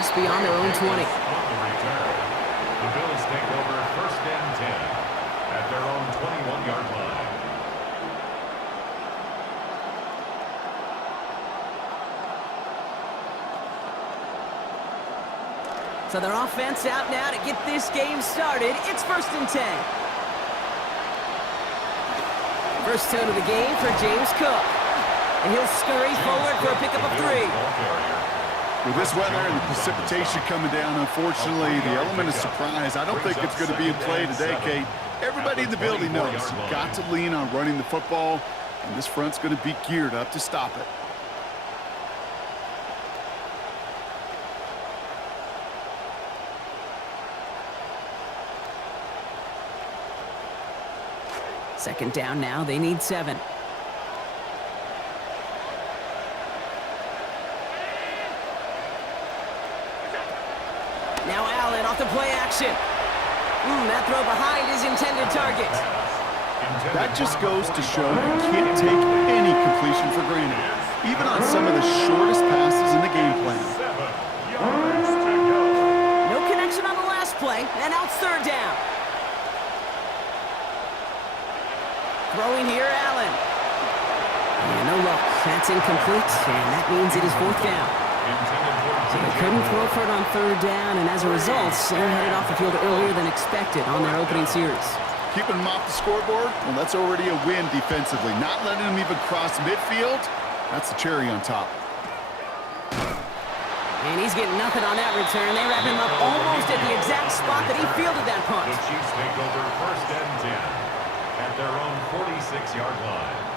just beyond their own 20. The Bills take over 1st and 10 at their own 21-yard line. So their offense out now to get this game started. It's 1st and 10. First toe to the game for James Cook. And he'll scurry forward for a pickup of 3. With this weather and the precipitation coming down, unfortunately, the element of surprise, I don't think it's going to be in play today, Kate. Everybody in the building knows you've got to lean on running the football, and this front's going to be geared up to stop it. Second down now, they need 7. Now Allen off the play action. That throw behind his intended target. That just goes to show you can't take any completion for granted, even on some of the shortest passes in the game plan. 7 yards to go. No connection on the last play, and now it's 3rd down. Throwing here, Allen. And no luck. That's incomplete, and that means it is 4th down. So they couldn't throw for it on 3rd down, and as a result, they're headed off the field earlier than expected on their opening series. Keeping them off the scoreboard, well, that's already a win defensively. Not letting them even cross midfield, that's the cherry on top. And he's getting nothing on that return. They wrap him up almost at the exact spot that he fielded that punt. The Chiefs take over 1st and 10 at their own 46-yard line.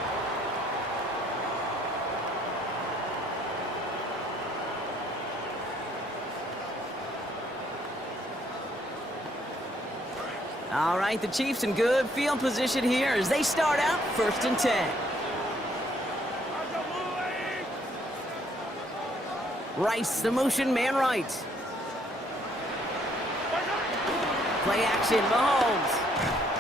All right, the Chiefs in good field position here as they start out 1st and 10. Rice, the motion man right. Play action, Mahomes.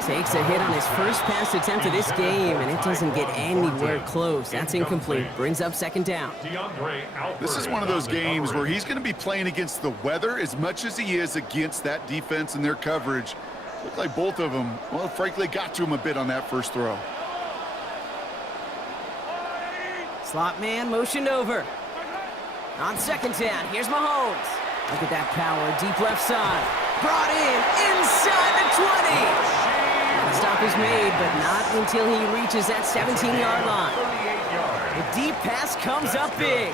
Takes a hit on his first pass attempt of this game, and it doesn't get anywhere close. That's incomplete. Brings up 2nd down. This is one of those games where he's going to be playing against the weather as much as he is against that defense and their coverage. Looked like both of them, well, frankly, got to him a bit on that first throw. Slot man motioned over. On 2nd down, here's Mahomes. Look at that power, deep left side. Brought in, inside the 20. The stop is made, but not until he reaches that 17-yard line. The deep pass comes up big.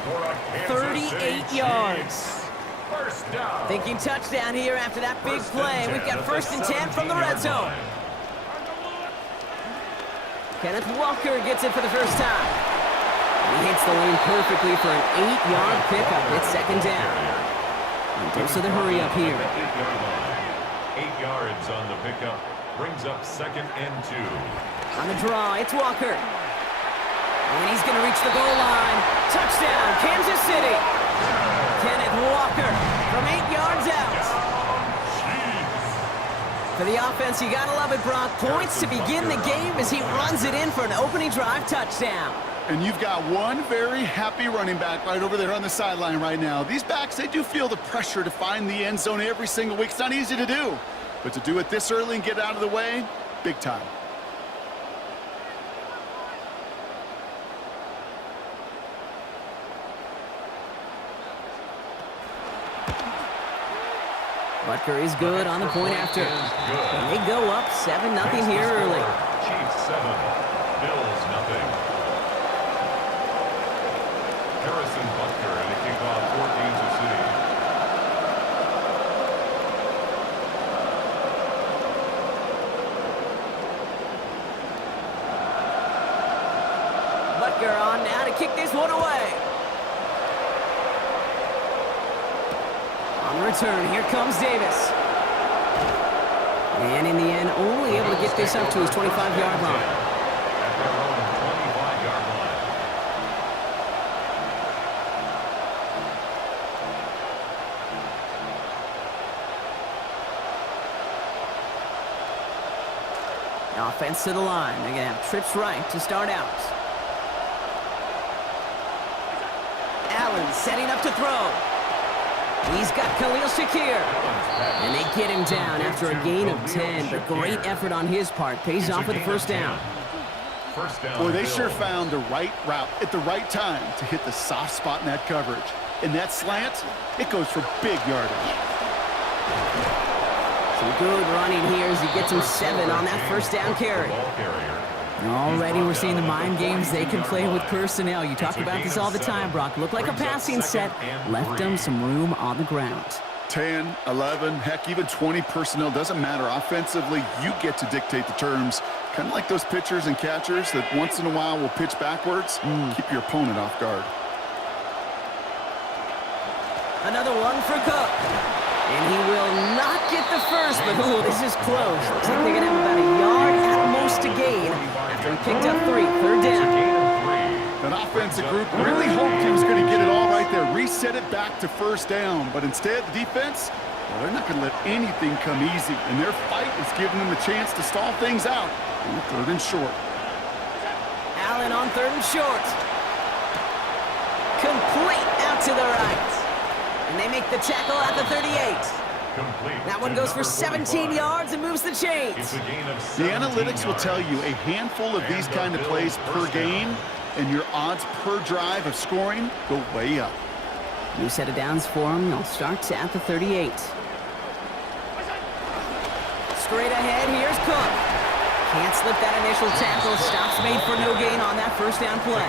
38 yards. Thinking touchdown here after that big play. We've got 1st and 10 from the red zone. Kenneth Walker gets it for the first time. He hits the lane perfectly for an 8-yard pickup. It's 2nd down. And dose of the hurry up here. 8 yards on the pickup. Brings up 2nd and 2. On the draw, it's Walker. And he's going to reach the goal line. Touchdown, Kansas City. Kenneth Walker from 8 yards out. For the offense, you got to love it, Brock. Points to begin the game as he runs it in for an opening drive touchdown. And you've got one very happy running back right over there on the sideline right now. These backs, they do feel the pressure to find the end zone every single week. It's not easy to do. But to do it this early and get out of the way, big time. Butker is good on the point after. And they go up 7-0 here early. Chiefs 7, Bills 0. Harrison Butker and a kickoff for Kansas City. Butker on now to kick this one away. On return, here comes Davis. And in the end, only able to get this up to his 25-yard line. At their own 25-yard line. Offense to the line. They're going to have trips right to start out. Allen setting up to throw. He's got Khalil Shakir. And they get him down after a gain of 10, but great effort on his part. Pays off with a first down. Boy, they sure found the right route at the right time to hit the soft spot in that coverage. And that slant, it goes for big yardage. Some good running here as he gets him 7 on that first down carry. Already we're seeing the mind games they can play with personnel. You talk about this all the time, Brock. Looked like a passing set, left them some room on the ground. 10, 11, heck, even 20 personnel, doesn't matter. Offensively, you get to dictate the terms. Kind of like those pitchers and catchers that once in a while will pitch backwards. Keep your opponent off guard. Another one for Cook. And he will not get the first, but ooh, this is close. Looks like they're going to have about a yard at most to gain after he picked up 3. Third down. That offensive group really hoped he was going to get it all right there, reset it back to first down. But instead, the defense, well, they're not going to let anything come easy. And their fight is giving them a chance to stall things out on 3rd and short. Allen on 3rd and short. Complete out to the right. And they make the tackle at the 38. That one goes for 17 yards and moves the chains. The analytics will tell you a handful of these kind of plays per game, and your odds per drive of scoring go way up. New set of downs for him. They'll start at the 38. Straight ahead, here's Cook. Can't slip that initial tackle. Stops made for no gain on that first down play.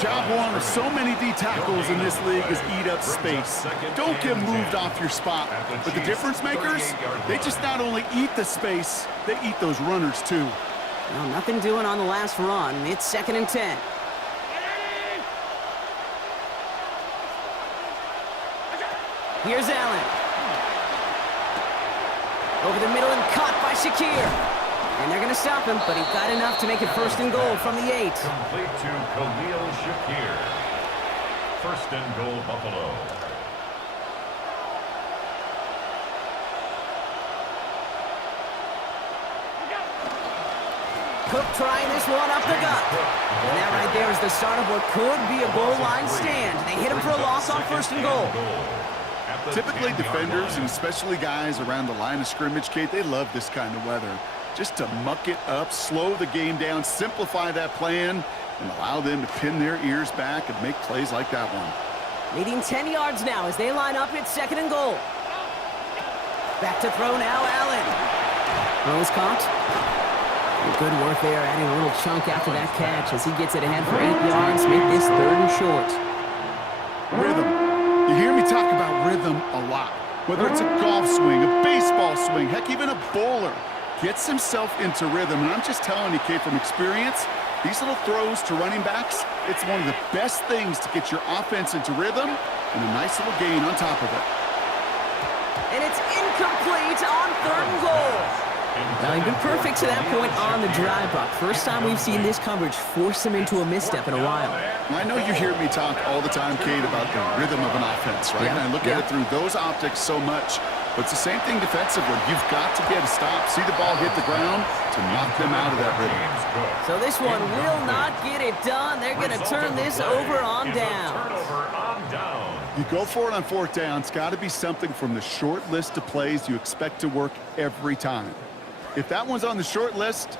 Job one of so many D tackles in this league is eat up space. Don't get moved off your spot. But the difference makers, they just not only eat the space, they eat those runners too. Well, nothing doing on the last run. It's 2nd and 10. Here's Allen. Over the middle and caught by Shakir. And they're going to stop him, but he got enough to make it 1st and goal from the 8. Complete to Khalil Shakir. 1st and goal, Buffalo. Cook trying this one up the gut. And that right there is the start of what could be a goal line stand. They hit him for a loss on 1st and goal. Typically defenders, and especially guys around the line of scrimmage, Kate, they love this kind of weather. Just to muck it up, slow the game down, simplify that plan, and allow them to pin their ears back and make plays like that one. Leading 10 yards now as they line up at 2nd and goal. Back to throw now, Allen. Throw is caught. Good work there, adding a little chunk after that catch as he gets it ahead for 8 yards. Make this 3rd and short. Rhythm. You hear me talk about rhythm a lot. Whether it's a golf swing, a baseball swing, heck, even a bowler gets himself into rhythm. And I'm just telling you, Kate, from experience, these little throws to running backs, it's one of the best things to get your offense into rhythm and a nice little gain on top of it. And it's incomplete on 3rd and goal. Well, he's been perfect to that point on the drive, Brock. First time we've seen this coverage force him into a misstep in a while. I know you hear me talk all the time, Kate, about the rhythm of an offense, right? Yeah. And I look at it through those optics so much. But it's the same thing defensively. You've got to be able to stop, see the ball hit the ground to knock them out of that rhythm. So this one will not get it done. They're going to turn this over on down. You go for it on 4th down. It's got to be something from the short list of plays you expect to work every time. If that one's on the short list,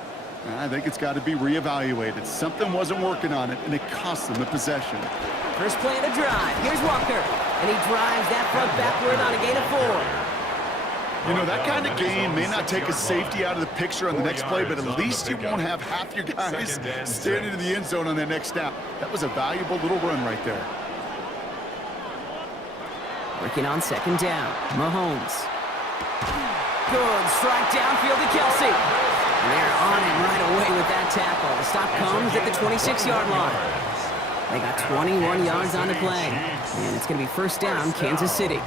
I think it's got to be reevaluated. Something wasn't working on it, and it cost them the possession. First play of the drive. Here's Walker. And he drives that front backward on a gain of 4. You know, that kind of game may not take a safety out of the picture on the next play, but at least you won't have half your guys standing in the end zone on that next snap. That was a valuable little run right there. Working on 2nd down. Mahomes. Good strike downfield to Kelsey. And they're on him right away with that tackle. The stop comes at the 26-yard line. They got 21 yards on the play. And it's going to be 1st down, Kansas City.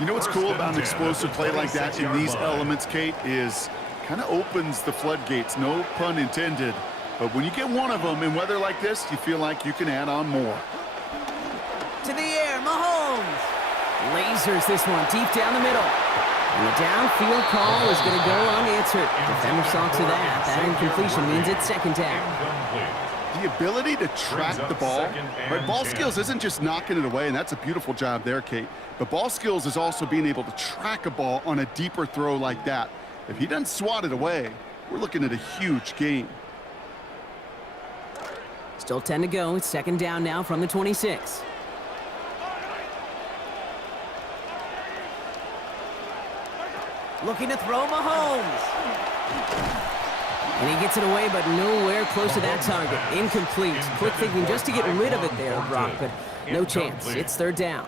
You know what's cool about an explosive play like that in these elements, Kate, is kind of opens the floodgates. No pun intended. But when you get one of them in weather like this, you feel like you can add on more. To the air, Mahomes. Lasers this one deep down the middle. And the downfield call is going to go unanswered. Defender saw to that. That incompletion means it's 2nd down. The ability to track the ball. Right, ball skills isn't just knocking it away, and that's a beautiful job there, Kate. But ball skills is also being able to track a ball on a deeper throw like that. If he doesn't swat it away, we're looking at a huge gain. Still 10 to go. It's second down now from the 26. Looking to throw Mahomes. And he gets it away, but nowhere close to that target. Incomplete. Quick thinking just to get rid of it there, Brock, but no chance. It's third down.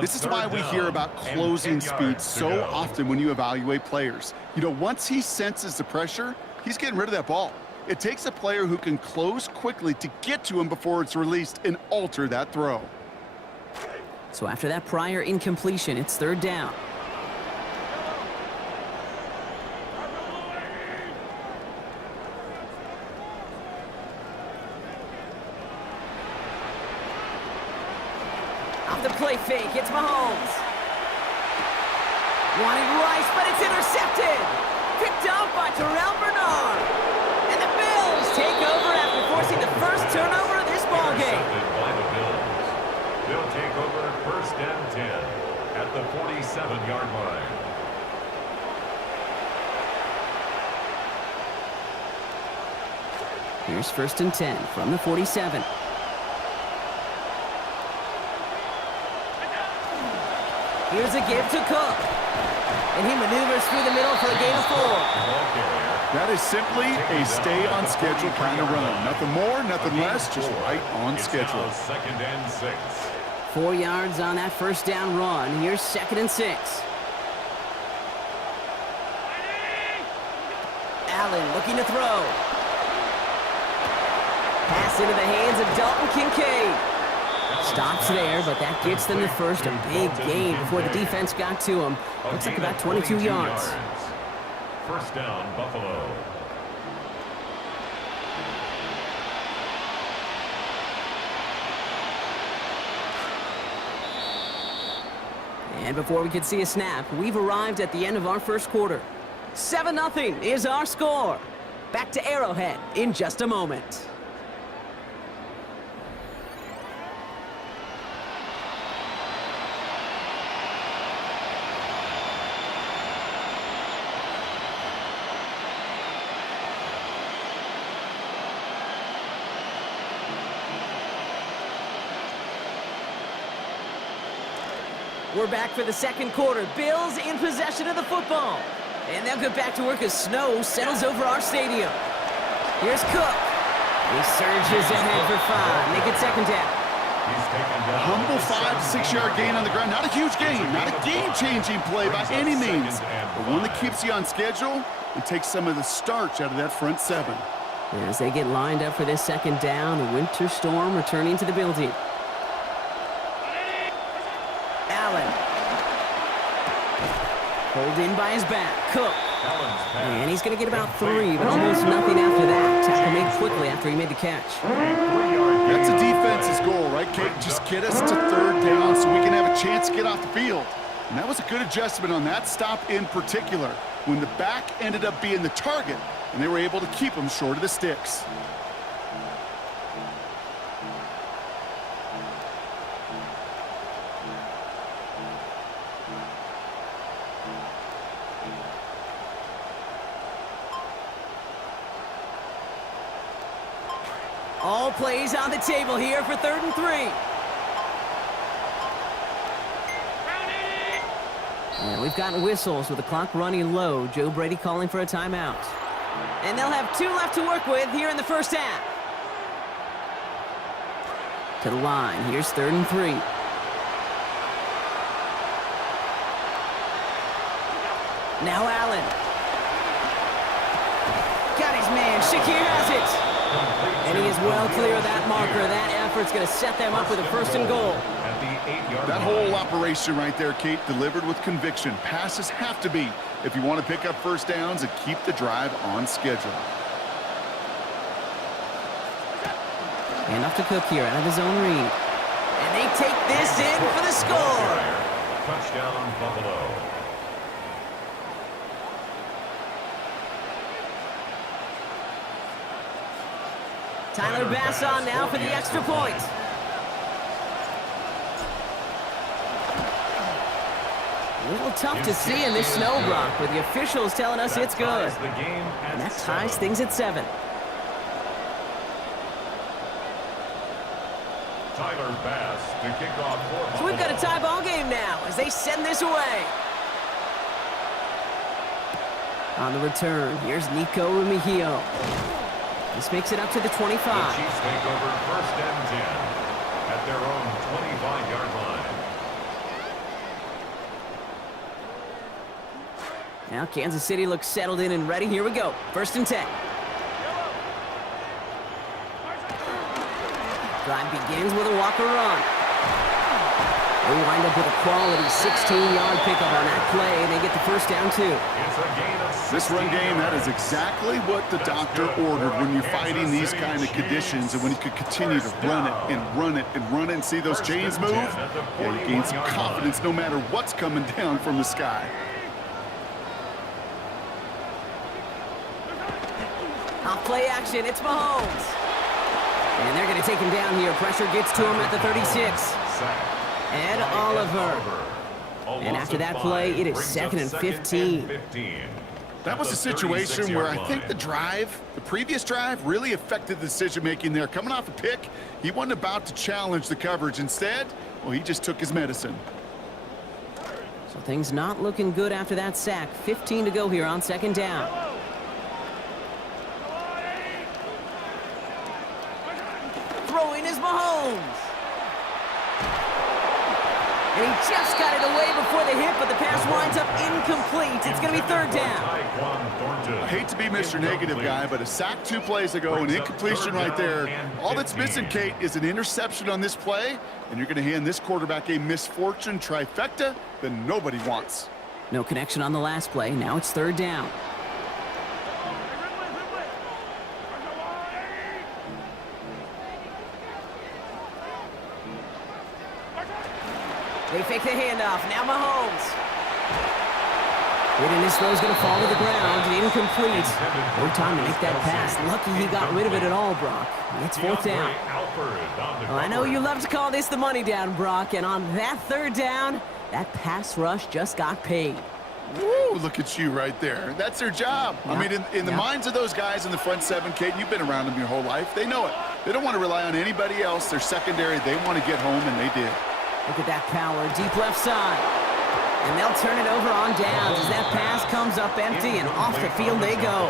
This is why we hear about closing speed so often when you evaluate players. You know, once he senses the pressure, he's getting rid of that ball. It takes a player who can close quickly to get to him before it's released and alter that throw. So after that prior incompletion, it's third down. Off the play fake, it's Mahomes. Wanting Rice, but it's intercepted. Picked up by Terrell Bernard. And the Bills take over after forcing the first turnover of this ballgame. By the Bills. They'll take over first and 10 at the 47-yard line. Here's first and 10 from the 47. Here's a give to Cook. And he maneuvers through the middle for a gain of 4. That is simply a stay-on-schedule kind of run. Nothing more, nothing less, just right on schedule. Second and 6. 4 yards on that first down run. Here's second and 6. Allen looking to throw. Pass into the hands of Dalton Kincaid. Stops there, but that gets them the first. A big gain before the defense got to him. Looks like about 22 yards. First down, Buffalo. And before we could see a snap, we've arrived at the end of our first quarter. 7-0 is our score. Back to Arrowhead in just a moment. We're back for the second quarter. Bills in possession of the football. And they'll get back to work as snow settles over our stadium. Here's Cook. He surges ahead for 5. Make it second down. A humble 5 to 6 yard gain on the ground. Not a huge gain. Not a game-changing play by any means. But one that keeps you on schedule and takes some of the starch out of that front 7. As they get lined up for this second down, the winter storm returning to the building. Allen. Pulled in by his back. Cook. And he's going to get about 3, but almost nothing after that. Tackle made quickly after he made the catch. That's a defense's goal, right, Kate? Just get us to third down so we can have a chance to get off the field. And that was a good adjustment on that stop in particular, when the back ended up being the target, and they were able to keep him short of the sticks. All plays on the table here for 3rd and 3. And we've gotten whistles with the clock running low. Joe Brady calling for a timeout. And they'll have 2 left to work with here in the first half. To the line. Here's 3rd and 3. Now Allen. Got his man. Shakir has it. And he is well clear of that marker. That effort's going to set them up with a 1st and goal. That whole operation right there, Kate, delivered with conviction. Passes have to be if you want to pick up first downs and keep the drive on schedule. Hand off to Cook here out of his own read. And they take this in for the score. Touchdown, Buffalo. Tyler Bass on now for the extra point. A little tough to see in this snow, Brock, but the officials telling us it's good. And that ties things at 7. Tyler Bass to kick off for So we've got a tie ball game now as they send this away. On the return, here's Nico Rumihio. This makes it up to the 25. The Chiefs take over 1st and 10 at their own 25-yard line. Now Kansas City looks settled in and ready. Here we go. 1st and 10. Drive begins with a Walker run. They wind up with a quality 16-yard pickup on that play, and they get the 1st down too. It's a gain of This run game, that is exactly what the doctor ordered when you're fighting these kind of conditions and when you could continue to run it and run it and run it and see those chains move. Yeah, you gain some confidence no matter what's coming down from the sky. Off play action, it's Mahomes. And they're going to take him down here. Pressure gets to him at the 36. Ed Oliver. And after that play, it is 2nd and 15. That was a situation where I think the previous drive, really affected the decision-making there. Coming off a pick, he wasn't about to challenge the coverage. Instead, well, he just took his medicine. So things not looking good after that sack. 15 to go here on 2nd down. Throwing is Mahomes. And he just got it away before the hit, but the pass winds up incomplete. It's going to be 3rd down. I hate to be Mr. Negative guy, but a sack 2 plays ago, an incompletion right there. All that's missing, Kate, is an interception on this play, and you're going to hand this quarterback a misfortune trifecta that nobody wants. No connection on the last play. Now it's 3rd down. They fake the handoff. Now Mahomes. And his throw's going to fall to the ground. Incomplete. No time to make that pass. Lucky he got rid of it at all, Brock. It's 4th down. Well, I know you love to call this the money down, Brock. And on that 3rd down, that pass rush just got paid. Woo, look at you right there. That's their job. Yeah. I mean, in the minds of those guys in the front 7, Kate, you've been around them your whole life. They know it. They don't want to rely on anybody else. They're secondary. They want to get home, and they did. Look at that power, deep left side. And they'll turn it over on downs as that pass comes up empty, and off the field they go.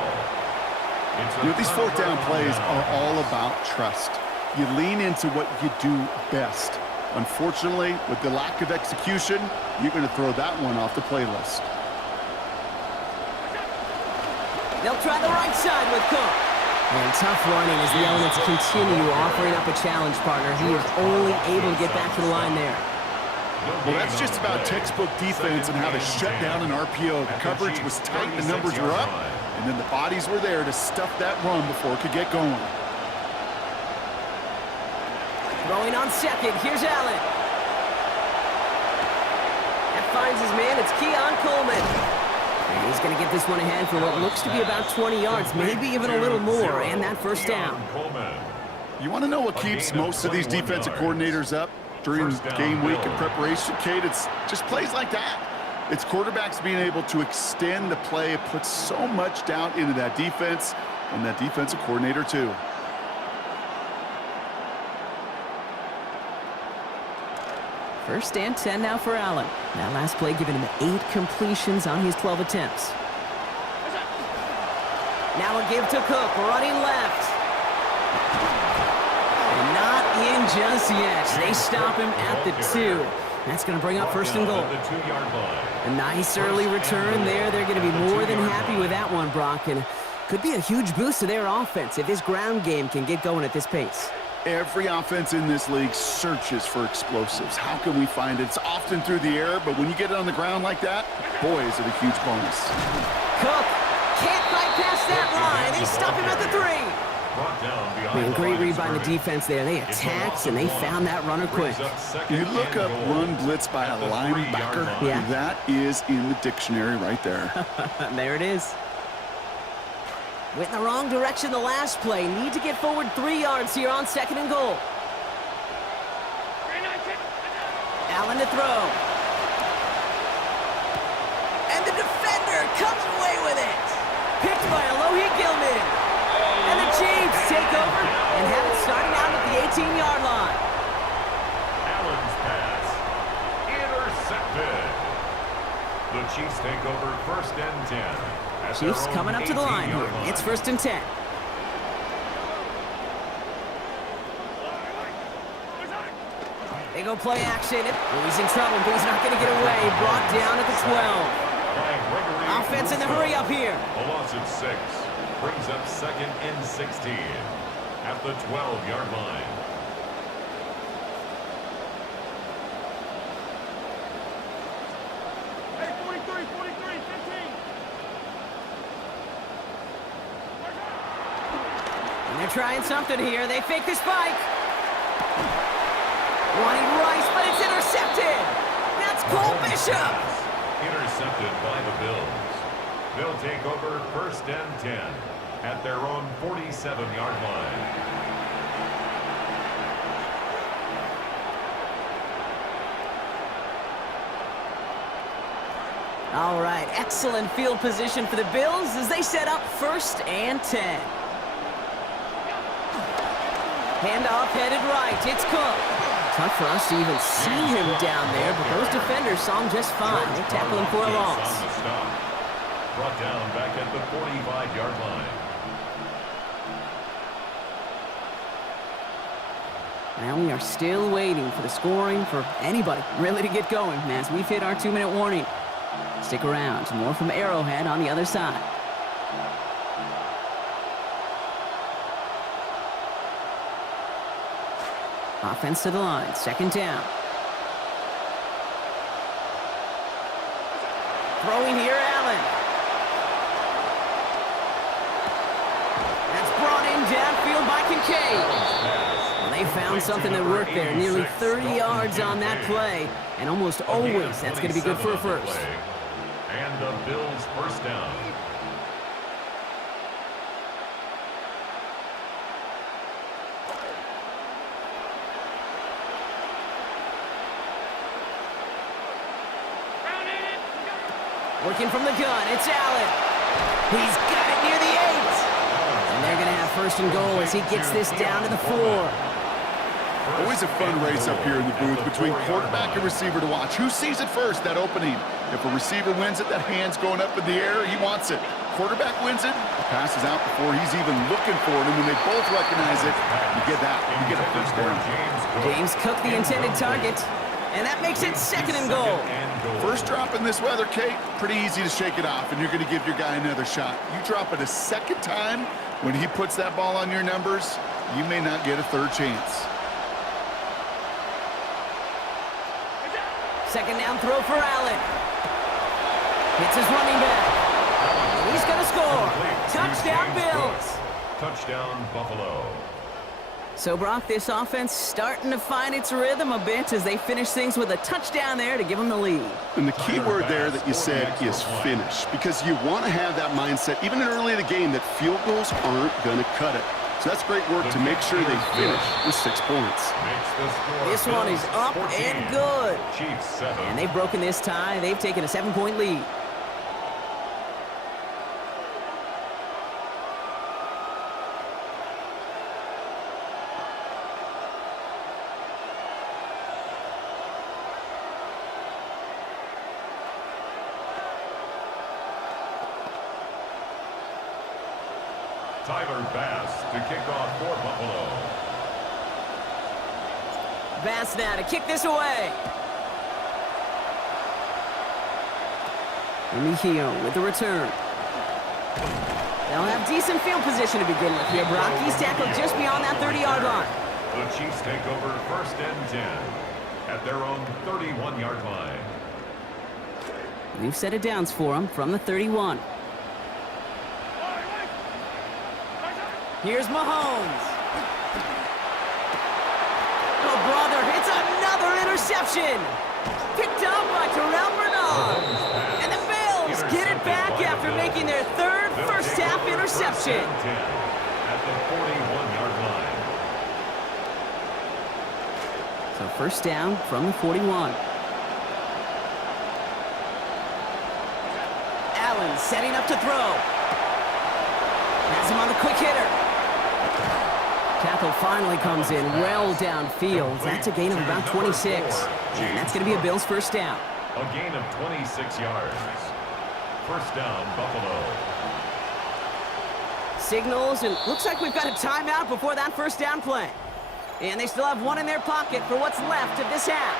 You know, these 4th down plays are all about trust. You lean into what you do best. Unfortunately, with the lack of execution, you're going to throw that one off the playlist. They'll try the right side with Cook. And tough running as the elements continue offering up a challenge partner. He is only able to get back to the line there. Well, that's just about textbook defense and how to shut down an RPO. The coverage was tight, the numbers were up, and then the bodies were there to stuff that run before it could get going. Throwing on 2nd, here's Allen. That finds his man, it's Keon Coleman. And he's going to get this one ahead for what looks to be about 20 yards, maybe even a little more, and that 1st down. You want to know what keeps most of these defensive coordinators up during game week and preparation, Kate? It's just plays like that. It's quarterbacks being able to extend the play. It puts so much doubt into that defense and that defensive coordinator too. First and 10 now for Allen. That last play giving him 8 completions on his 12 attempts. Now a give to Cook, running left. And not in just yet. They stop him at the 2. That's going to bring up 1st and goal. A nice early return there. They're going to be more than happy with that one, Brock. And could be a huge boost to their offense if this ground game can get going at this pace. Every offense in this league searches for explosives. How can we find it? It's often through the air, but when you get it on the ground like that, boy, is it a huge bonus. Cook can't fight past that line. They stop him at the 3. Man, great read by the defense there. They attacked, and they found that runner quick. You look up run blitz by a linebacker. Yeah. That is in the dictionary right there. There it is. Went in the wrong direction the last play. Need to get forward 3 yards here on 2nd and goal. Allen to throw. And the defender comes away with it. Picked by Alohi Gilman. And the Chiefs take over and have it starting out at the 18-yard line. Allen's pass intercepted. The Chiefs take over 1st and 10. at their Chiefs own coming up to the line here. 18-yard line. It's 1st and 10. They go play action. Oh, he's in trouble, but he's not going to get away. Brought down at the 12. Offense in the hurry up here. A loss of 6 brings up 2nd and 16 at the 12-yard line. Hey, 43, 15. And they're trying something here. They fake the spike. Wanting Rice, but it's intercepted. That's Cole Bishop. Intercepted by the Bills. They'll take over 1st and 10 at their own 47-yard line. All right, excellent field position for the Bills as they set up 1st and 10. Handoff headed right. It's Cook. Tough for us to even see him down there, but those defenders saw him just fine. They tackle him for a loss. On the stop. Brought down back at the 45-yard line. Now we are still waiting for the scoring for anybody really to get going as we've hit our 2-minute warning. Stick around. More from Arrowhead on the other side. Offense to the line. 2nd down. Throwing here, Allen. That's brought in downfield by Kincaid. Well, they found something that worked there. Nearly 30 yards on that play. And almost always that's going to be good for a first. And the Bills' 1st down. Working from the gun, it's Allen. He's got it near the 8. And they're going to have 1st and goal as he gets this down to the 4. Always a fun race up here in the booth between quarterback and receiver to watch. Who sees it first, that opening? If a receiver wins it, that hand's going up in the air, he wants it. Quarterback wins it, passes out before he's even looking for it. And when they both recognize it, you get that. You get a 1st down. James Cook, the intended target. And that makes it 2nd and goal. First drop in this weather, Kate, pretty easy to shake it off, and you're going to give your guy another shot. You drop it a 2nd time, when he puts that ball on your numbers, you may not get a 3rd chance. 2nd down throw for Allen. Hits his running back. He's going to score. Touchdown, Bills. Touchdown, Buffalo. So, Brock, this offense starting to find its rhythm a bit as they finish things with a touchdown there to give them the lead. And the key word there that you said is finish, because you want to have that mindset, even early in the game, that field goals aren't going to cut it. So that's great work to make sure they finish with 6 points. This one is up and good. Chiefs 7. And they've broken this tie. They've taken a 7-point lead. Tyler Bass to kick off for Buffalo. Bass now to kick this away. Mejio with the return. They'll have decent field position to begin with here, Brock. He's tackled just beyond that 30-yard line. The Chiefs take over 1st and 10 at their own 31-yard line. We've set it downs for him from the 31. Here's Mahomes. Oh, brother, it's another interception. Picked up by Terrell Bernard. And the Bills get it back after making their 3rd first-half interception. interception. First and 10 at the 41-yard line. So first down from the 41. Allen setting up to throw. Has him on the quick hitter. Tackle finally comes in well downfield. That's a gain of about 26. And that's going to be a Bills first down. A gain of 26 yards. First down, Buffalo. Signals, and looks like we've got a timeout before that first down play. And they still have one in their pocket for what's left of this half.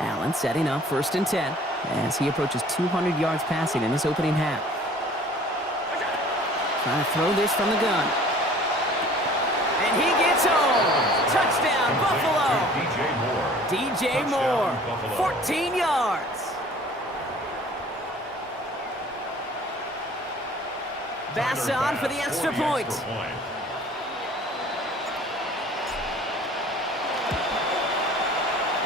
Allen setting up first and 10 as he approaches 200 yards passing in this opening half. Trying to throw this from the gun. And he gets home. Touchdown, Buffalo. DJ Moore, 14 yards. Bass on for the extra point.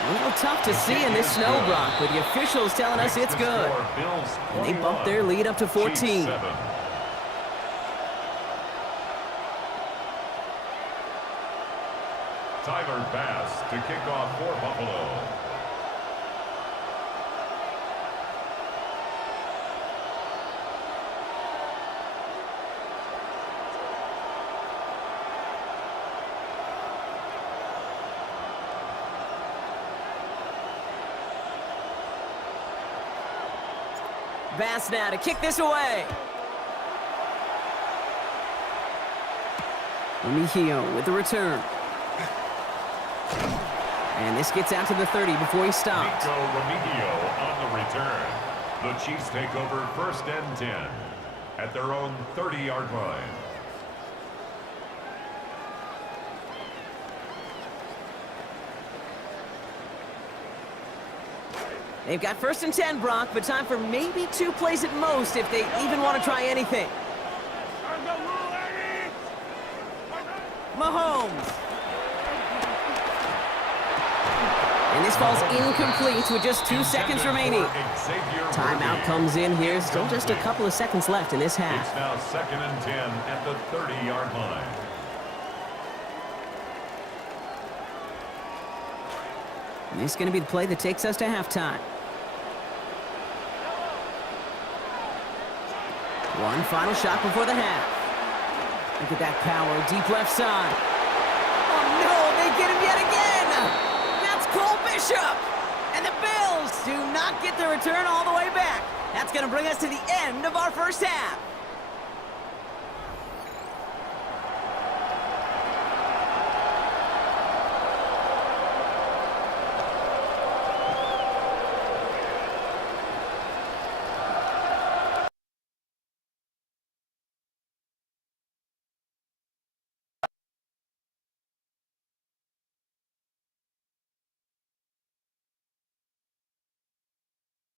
A little tough to see in this snow, Brock, but the officials telling us it's good. And they bumped their lead up to 14. Tyler Bass to kick off for Buffalo. Bass now to kick this away. Remigio with the return. And this gets out to the 30 before he stops. Nico Remigio on the return. The Chiefs take over first and 10 at their own 30-yard line. They've got first and 10, Brock, but time for maybe 2 plays at most if they even want to try anything. Mahomes. And this falls incomplete with just 2 seconds remaining. Timeout comes in here. Still just a couple of seconds left in this half. It's now second and 10 at the 30-yard line. And this is going to be the play that takes us to halftime. One final shot before the half. Look at that power, deep left side. Oh no, they get him yet again! That's Cole Bishop! And the Bills do not get the return all the way back. That's going to bring us to the end of our first half.